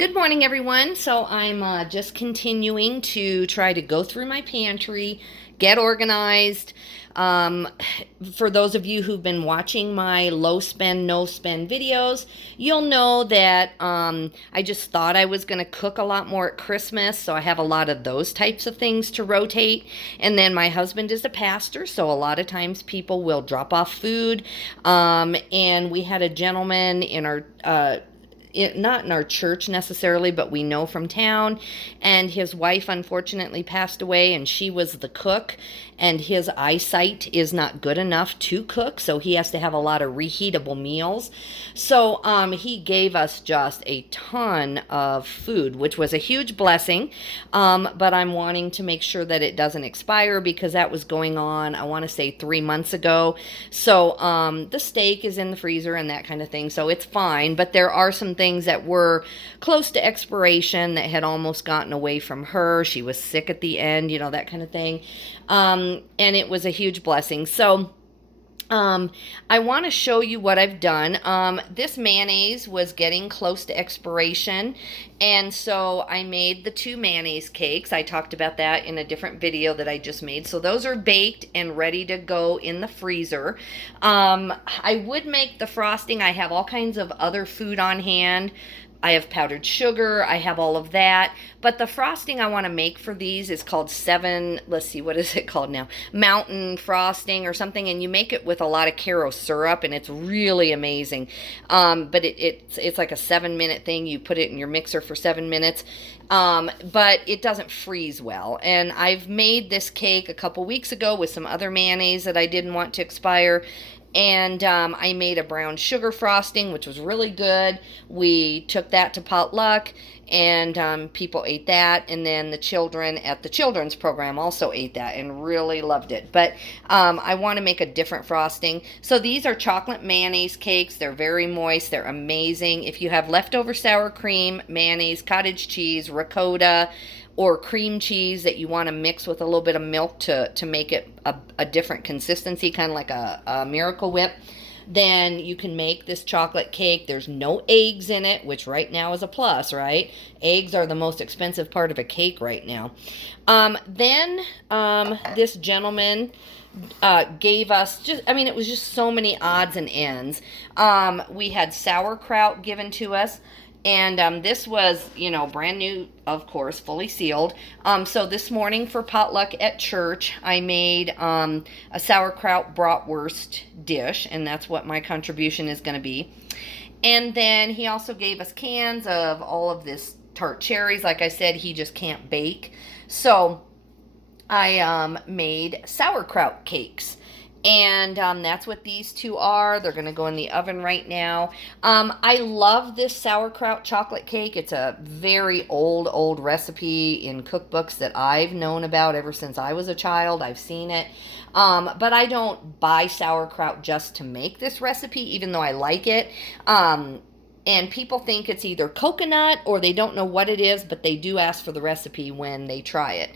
Good morning, everyone. So I'm just continuing to try to go through my pantry, get organized. Um, for those of you who've been watching my low spend, no spend videos, you'll know that I just thought I was going to cook a lot more at Christmas. So I have a lot of those types of things to rotate. And then my husband is a pastor, so a lot of times people will drop off food. And we had a gentleman in our not in our church necessarily, but we know from town. And his wife unfortunately passed away, and she was the cook. And his eyesight is not good enough to cook, so he has to have a lot of reheatable meals. So he gave us just a ton of food, which was a huge blessing. But I'm wanting to make sure that it doesn't expire because that was going on, I want to say 3 months ago. So the steak is in the freezer and that kind of thing, so it's fine. But there are some things that were close to expiration that had almost gotten away from her. She was sick at the end, that kind of thing. And it was a huge blessing. So I want to show you what I've done. This mayonnaise was getting close to expiration, and so I made the 2 mayonnaise cakes. I talked about that in a different video that I just made. So those are baked and ready to go in the freezer. I would make the frosting. I have all kinds of other food on hand. I have powdered sugar, I have all of that. But the frosting I want to make for these is called let's see, what is it called now? Mountain frosting or something. And you make it with a lot of Karo syrup, and it's really amazing. But it's like a 7-minute thing. You put it in your mixer for 7 minutes. But it doesn't freeze well. And I've made this cake a couple weeks ago with some other mayonnaise that I didn't want to expire. And I made a brown sugar frosting, which was really good. We took that to potluck, and people ate that. And then the children at the children's program also ate that and really loved it. But I want to make a different frosting. So these are chocolate mayonnaise cakes. They're very moist. They're amazing. If you have leftover sour cream, mayonnaise, cottage cheese, ricotta, or cream cheese that you want to mix with a little bit of milk to make it a different consistency, kind of like a Miracle Whip, then you can make this chocolate cake. There's no eggs in it, which right now is a plus, right? Eggs are the most expensive part of a cake right now. Then this gentleman gave us it was just so many odds and ends. We had sauerkraut given to us. And this was, brand new, of course, fully sealed. So this morning for potluck at church, I made a sauerkraut bratwurst dish, and that's what my contribution is going to be. And then he also gave us cans of all of this tart cherries. Like I said, he just can't bake. So I made sauerkraut cakes. And that's what these 2 are. They're going to go in the oven right now. I love this sauerkraut chocolate cake. It's a very old recipe in cookbooks that I've known about ever since I was a child. I've seen it. But I don't buy sauerkraut just to make this recipe, even though I like it. And people think it's either coconut or they don't know what it is, but they do ask for the recipe when they try it,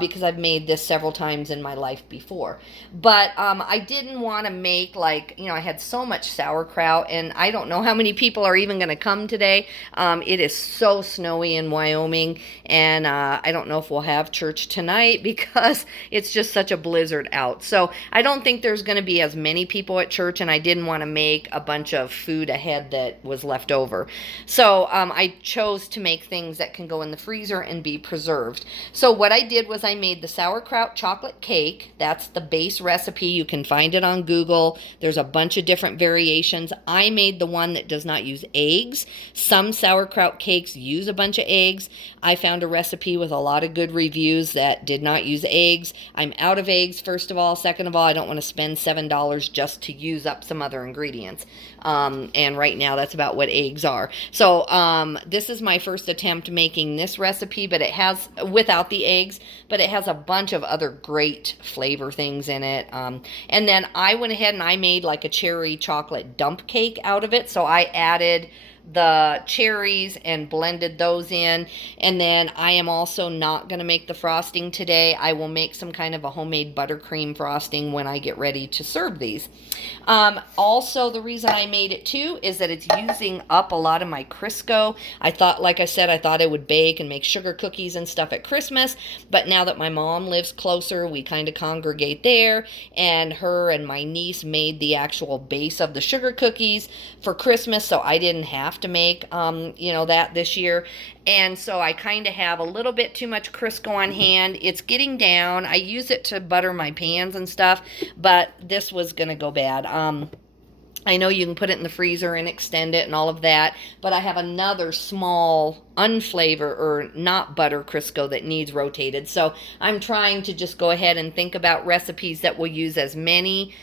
because I've made this several times in my life before. But I didn't want to make I had so much sauerkraut, and I don't know how many people are even going to come today. It is so snowy in Wyoming, and I don't know if we'll have church tonight because it's just such a blizzard out. So I don't think there's going to be as many people at church, and I didn't want to make a bunch of food ahead that was left over. So I chose to make things that can go in the freezer and be preserved. So what I did was I made the sauerkraut chocolate cake. That's the base recipe. You can find it on Google. There's a bunch of different variations. I made the one that does not use eggs. Some sauerkraut cakes use a bunch of eggs. I found a recipe with a lot of good reviews that did not use eggs. I'm out of eggs, first of all. Second of all, I don't want to spend $7 just to use up some other ingredients. And right now that's about what eggs are. So this is my first attempt making this recipe, but it has, without the eggs, but it has a bunch of other great flavor things in it. And then I went ahead and I made like a cherry chocolate dump cake out of it. So I added the cherries and blended those in. And then I am also not going to make the frosting today. I will make some kind of a homemade buttercream frosting when I get ready to serve these. Also, the reason I made it too is that it's using up a lot of my Crisco. I thought, like I said, I thought I would bake and make sugar cookies and stuff at Christmas, but now that my mom lives closer, we kind of congregate there, and her and my niece made the actual base of the sugar cookies for Christmas, so I didn't have to make, that this year. And so I kind of have a little bit too much Crisco on hand. It's getting down. I use it to butter my pans and stuff, but this was going to go bad. I know you can put it in the freezer and extend it and all of that, but I have another small unflavor or not butter Crisco that needs rotated. So I'm trying to just go ahead and think about recipes that will use as many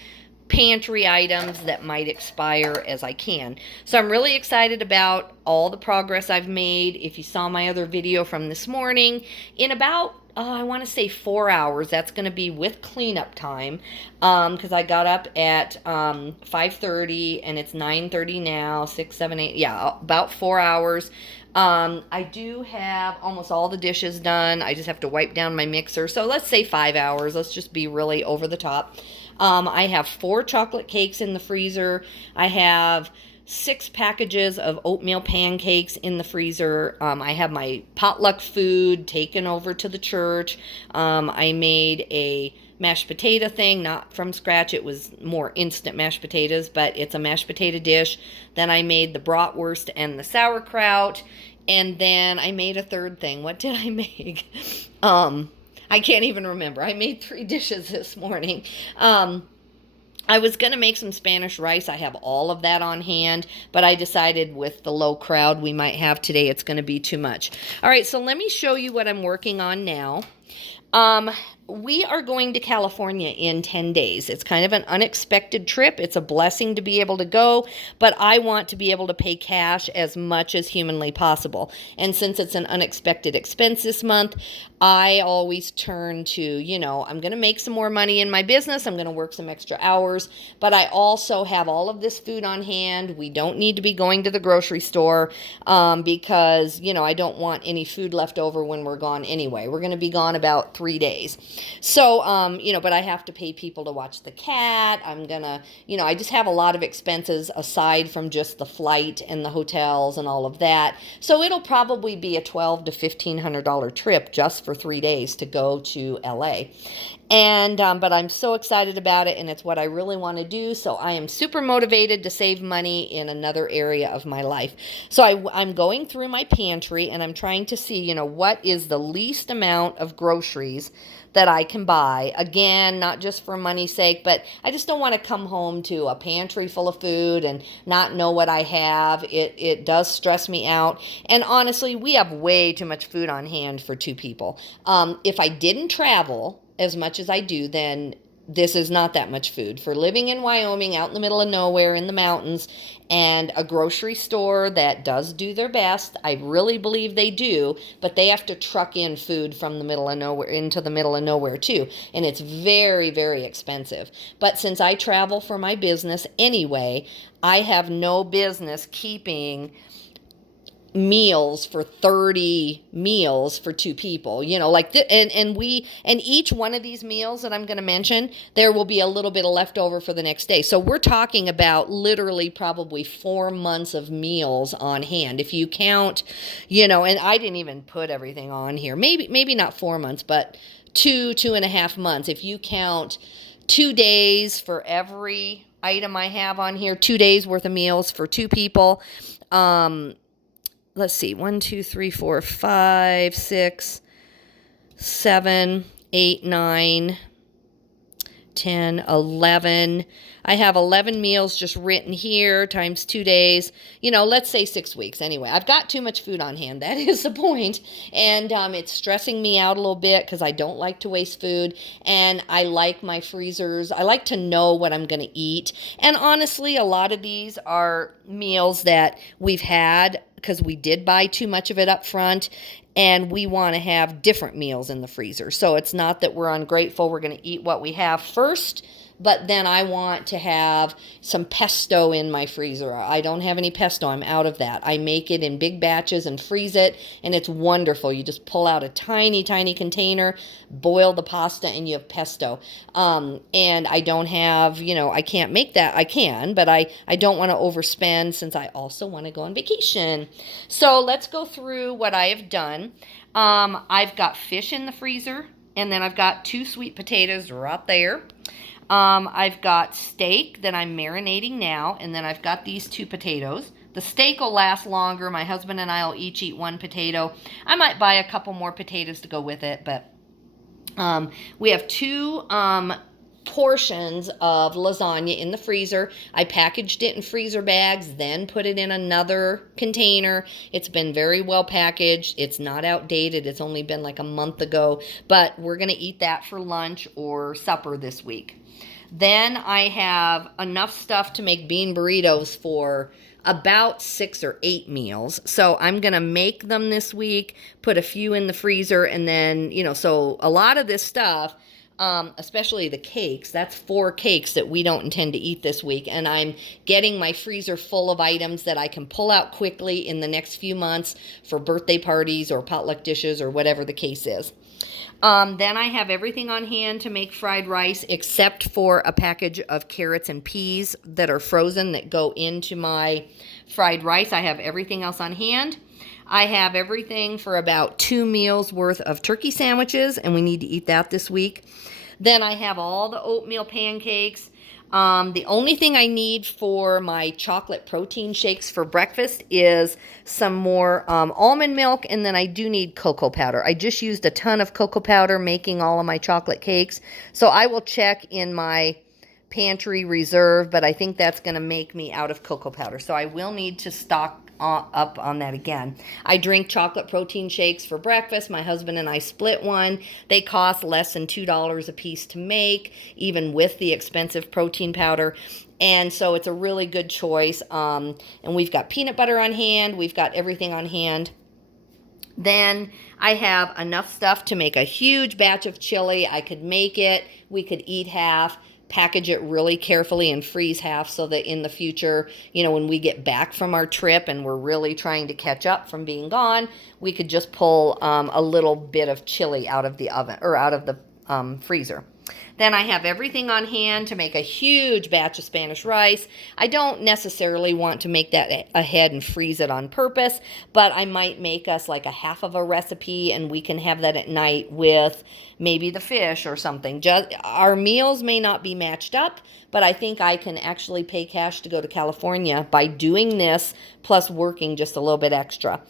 pantry items that might expire as I can. So I'm really excited about all the progress I've made. If you saw my other video from this morning, in about I want to say 4 hours, that's going to be with cleanup time, because I got up at 5:30 and it's 9:30 now, 6, 7, 8, yeah, about 4 hours. I do have almost all the dishes done. I just have to wipe down my mixer. So let's say 5 hours. Let's just be really over the top. I have 4 chocolate cakes in the freezer. I have 6 packages of oatmeal pancakes in the freezer. I have my potluck food taken over to the church. I made a mashed potato thing, not from scratch. It was more instant mashed potatoes, but it's a mashed potato dish. Then I made the bratwurst and the sauerkraut. And then I made a third thing. What did I make? I can't even remember. I made 3 dishes this morning. I was going to make some Spanish rice. I have all of that on hand, but I decided with the low crowd we might have today, it's going to be too much. All right, so let me show you what I'm working on now. We are going to California in 10 days. It's kind of an unexpected trip. It's a blessing to be able to go, but I want to be able to pay cash as much as humanly possible. And since it's an unexpected expense this month, I always turn to, I'm going to make some more money in my business. I'm going to work some extra hours, but I also have all of this food on hand. We don't need to be going to the grocery store because, I don't want any food left over when we're gone anyway. We're going to be gone about 3 days. So, but I have to pay people to watch the cat. I'm going to, I just have a lot of expenses aside from just the flight and the hotels and all of that. So it'll probably be a $1,200 to $1,500 trip just for 3 days to go to LA. And, but I'm so excited about it, and it's what I really want to do. So I am super motivated to save money in another area of my life. So I'm going through my pantry, and I'm trying to see, what is the least amount of groceries that I can buy. Again, not just for money's sake, but I just don't want to come home to a pantry full of food and not know what I have. It does stress me out. And honestly, we have way too much food on hand for 2 people. If I didn't travel as much as I do, then this is not that much food. For living in Wyoming, out in the middle of nowhere in the mountains, and a grocery store that does do their best, I really believe they do, but they have to truck in food from the middle of nowhere into the middle of nowhere too, and it's very, very expensive. But since I travel for my business anyway, I have no business keeping meals for 30 meals for 2 people, and each one of these meals that I'm going to mention, there will be a little bit of leftover for the next day. So we're talking about literally probably 4 months of meals on hand. If you count, and I didn't even put everything on here, maybe not 4 months, but 2.5 months. If you count 2 days for every item I have on here, 2 days worth of meals for 2 people. Let's see, 1, 2, 3, 4, 5, 6, 7, 8, 9, 10, 11. I have 11 meals just written here times 2 days. Let's say 6 weeks. Anyway, I've got too much food on hand. That is the point. And it's stressing me out a little bit because I don't like to waste food. And I like my freezers. I like to know what I'm going to eat. And honestly, a lot of these are meals that we've had because we did buy too much of it up front, and we want to have different meals in the freezer. So it's not that we're ungrateful. We're going to eat what we have first, but then I want to have some pesto in my freezer. I don't have any pesto. I'm out of that. I make it in big batches and freeze it, and it's wonderful. You just pull out a tiny, tiny container, boil the pasta, and you have pesto. And I don't have, I can't make that. I can, but I don't want to overspend since I also want to go on vacation. So let's go through what I have done. I've got fish in the freezer, and then I've got 2 sweet potatoes right there. I've got steak that I'm marinating now, and then I've got these 2 potatoes. The steak will last longer. My husband and I will each eat 1 potato. I might buy a couple more potatoes to go with it, but we have 2 portions of lasagna in the freezer. I packaged it in freezer bags, then put it in another container. It's been very well packaged. It's not outdated. It's only been like a month ago, but we're going to eat that for lunch or supper this week. Then I have enough stuff to make bean burritos for about 6 or 8 meals. So I'm going to make them this week, put a few in the freezer, and then, so a lot of this stuff, especially the cakes, that's 4 cakes that we don't intend to eat this week. And I'm getting my freezer full of items that I can pull out quickly in the next few months for birthday parties or potluck dishes or whatever the case is. Then I have everything on hand to make fried rice except for a package of carrots and peas that are frozen that go into my fried rice. I have everything else on hand. I have everything for about 2 meals worth of turkey sandwiches, and we need to eat that this week. Then I have all the oatmeal pancakes. The only thing I need for my chocolate protein shakes for breakfast is some more almond milk, and then I do need cocoa powder. I just used a ton of cocoa powder making all of my chocolate cakes, so I will check in my pantry reserve, but I think that's going to make me out of cocoa powder, so I will need to stock up on that again. I drink chocolate protein shakes for breakfast. My husband and I split one. They cost less than $2 a piece to make, even with the expensive protein powder. And so it's a really good choice. And we've got peanut butter on hand. We've got everything on hand. Then I have enough stuff to make a huge batch of chili. I could make it. We could eat half, package it really carefully, and freeze half so that in the future, when we get back from our trip and we're really trying to catch up from being gone, we could just pull a little bit of chili out of the oven or out of the freezer. Then I have everything on hand to make a huge batch of Spanish rice. I don't necessarily want to make that ahead and freeze it on purpose, but I might make us like a half of a recipe, and we can have that at night with maybe the fish or something. Just our meals may not be matched up, but I think I can actually pay cash to go to California by doing this plus working just a little bit extra.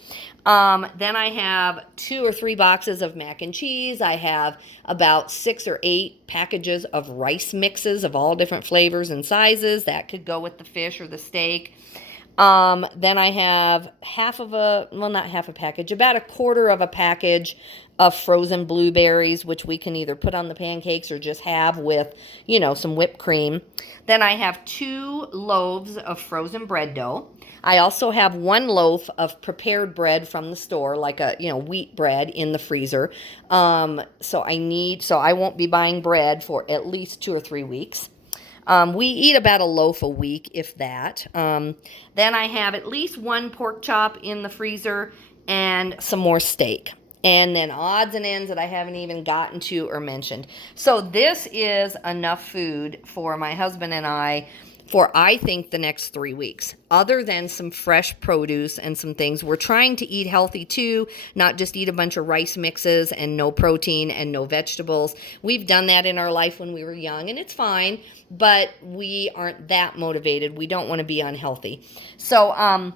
Then I have 2 or 3 boxes of mac and cheese. I have about 6 or 8 packages of rice mixes of all different flavors and sizes. That could go with the fish or the steak. Then I have not half a package, about a quarter of a package of frozen blueberries, which we can either put on the pancakes or just have with, some whipped cream. Then I have 2 loaves of frozen bread dough. I also have 1 loaf of prepared bread from the store, like a, wheat bread in the freezer. So I won't be buying bread for at least 2 or 3 weeks. We eat about a loaf a week, if that. Then I have at least 1 pork chop in the freezer and some more steak. And then odds and ends that I haven't even gotten to or mentioned. So this is enough food for my husband and I for, I think, the next 3 weeks. Other than some fresh produce and some things. We're trying to eat healthy too, not just eat a bunch of rice mixes and no protein and no vegetables. We've done that in our life when we were young, and it's fine, but we aren't that motivated. We don't want to be unhealthy. So,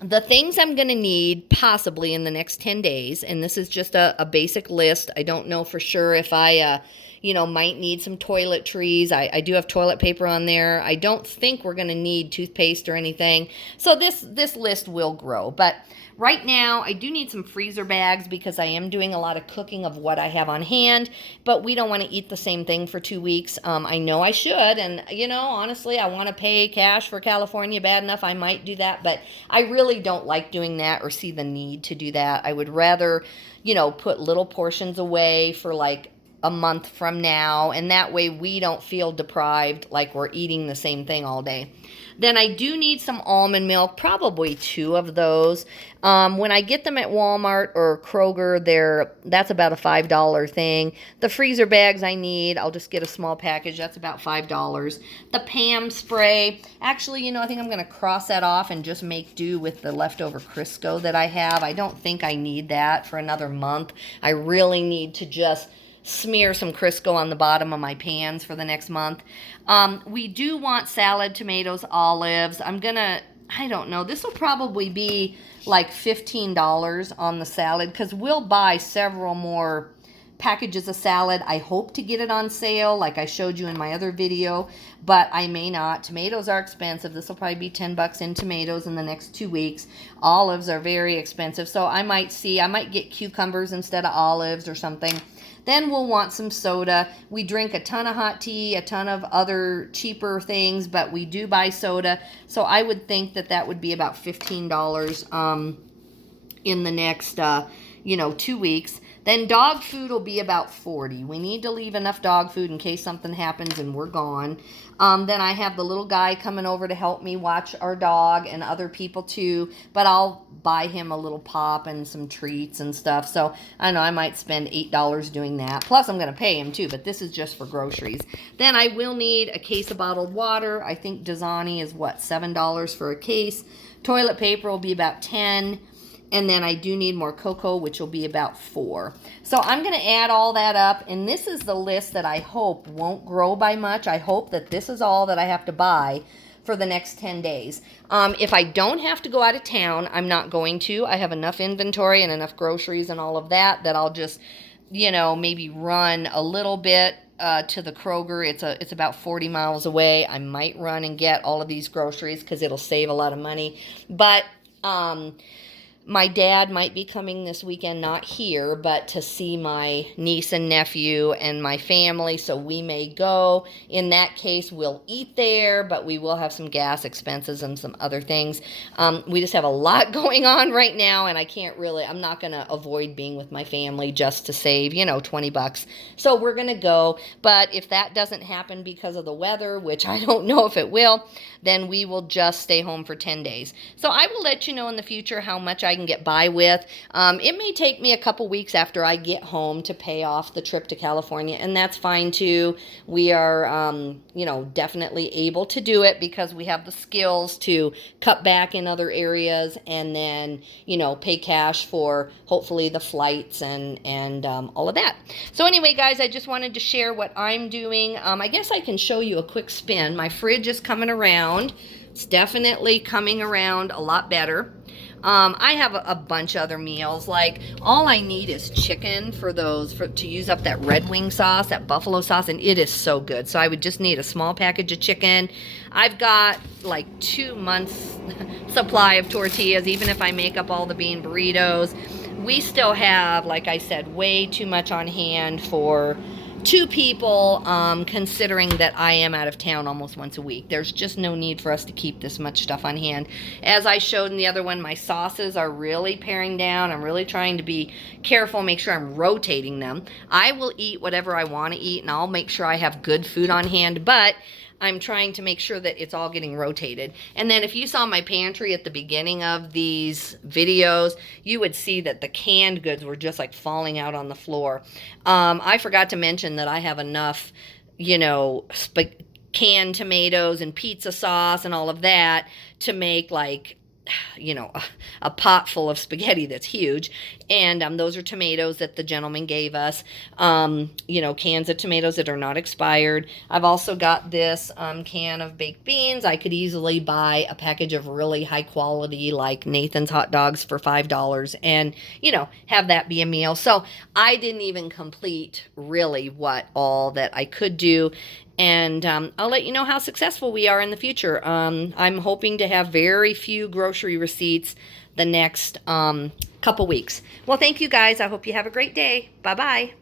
the things I'm going to need possibly in the next 10 days, and this is just a basic list. I don't know for sure if I, might need some toiletries. I do have toilet paper on there. I don't think we're going to need toothpaste or anything. So this list will grow. But right now, I do need some freezer bags because I am doing a lot of cooking of what I have on hand. But we don't want to eat the same thing for 2 weeks. I know I should. And, honestly, I want to pay cash for California bad enough. I might do that. But I really don't like doing that or see the need to do that. I would rather, put little portions away for like a month from now, and that way we don't feel deprived like we're eating the same thing all day. Then I do need some almond milk, probably 2 of those. When I get them at Walmart or Kroger, that's about a $5 thing. The freezer bags I need, I'll just get a small package. That's about $5. The Pam spray, actually, I think I'm going to cross that off and just make do with the leftover Crisco that I have. I don't think I need that for another month. I really need to just smear some Crisco on the bottom of my pans for the next month. We do want salad, tomatoes, olives. I don't know, this will probably be like $15 on the salad because we'll buy several more packages of salad. I hope to get it on sale like I showed you in my other video, but I may not. Tomatoes are expensive. This will probably be $10 in tomatoes in the next 2 weeks. Olives are very expensive, so I might get cucumbers instead of olives or something. Then we'll want some soda. We drink a ton of hot tea, a ton of other cheaper things, but we do buy soda. So I would think that would be about $15 in the next, 2 weeks. Then dog food will be about $40. We need to leave enough dog food in case something happens and we're gone. Then I have the little guy coming over to help me watch our dog and other people too, but I'll buy him a little pop and some treats and stuff. So I know I might spend $8 doing that. Plus I'm going to pay him too, but this is just for groceries. Then I will need a case of bottled water. I think Dasani is $7 for a case. Toilet paper will be about $10. And then I do need more cocoa, which will be about $4. So I'm going to add all that up. And this is the list that I hope won't grow by much. I hope that this is all that I have to buy for the next 10 days. If I don't have to go out of town, I'm not going to. I have enough inventory and enough groceries and all of that I'll just, maybe run a little bit to the Kroger. It's about 40 miles away. I might run and get all of these groceries because it'll save a lot of money. But my dad might be coming this weekend, not here, but to see my niece and nephew and my family, so we may go. In that case, we'll eat there, but we will have some gas expenses and some other things. We just have a lot going on right now, and I'm not going to avoid being with my family just to save, $20. So we're going to go, but if that doesn't happen because of the weather, which I don't know if it will, then we will just stay home for 10 days. So I will let you know in the future how much I can get by with. It may take me a couple weeks after I get home to pay off the trip to California, and that's fine too. We are, definitely able to do it because we have the skills to cut back in other areas and then, pay cash for hopefully the flights and all of that. So anyway, guys, I just wanted to share what I'm doing. I guess I can show you a quick spin. My fridge is coming around. It's definitely coming around a lot better. I have a bunch of other meals. Like, all I need is chicken to use up that Red Wing sauce, that buffalo sauce, and it is so good. So I would just need a small package of chicken. I've got like 2 months supply of tortillas, even if I make up all the bean burritos. We still have, like I said, way too much on hand for 2 people, considering that I am out of town almost once a week. There's just no need for us to keep this much stuff on hand. As I showed in the other one, my sauces are really paring down. I'm really trying to be careful, make sure I'm rotating them. I will eat whatever I want to eat, and I'll make sure I have good food on hand, but I'm trying to make sure that it's all getting rotated. And then if you saw my pantry at the beginning of these videos, you would see that the canned goods were just like falling out on the floor. I forgot to mention that I have enough, canned tomatoes and pizza sauce and all of that to make like, a pot full of spaghetti that's huge. And those are tomatoes that the gentleman gave us, cans of tomatoes that are not expired. I've also got this can of baked beans. I could easily buy a package of really high quality, like Nathan's hot dogs for $5 and, have that be a meal. So I didn't even complete really what all that I could do. And I'll let you know how successful we are in the future. I'm hoping to have very few grocery receipts the next couple weeks. Well, thank you guys. I hope you have a great day. Bye-bye.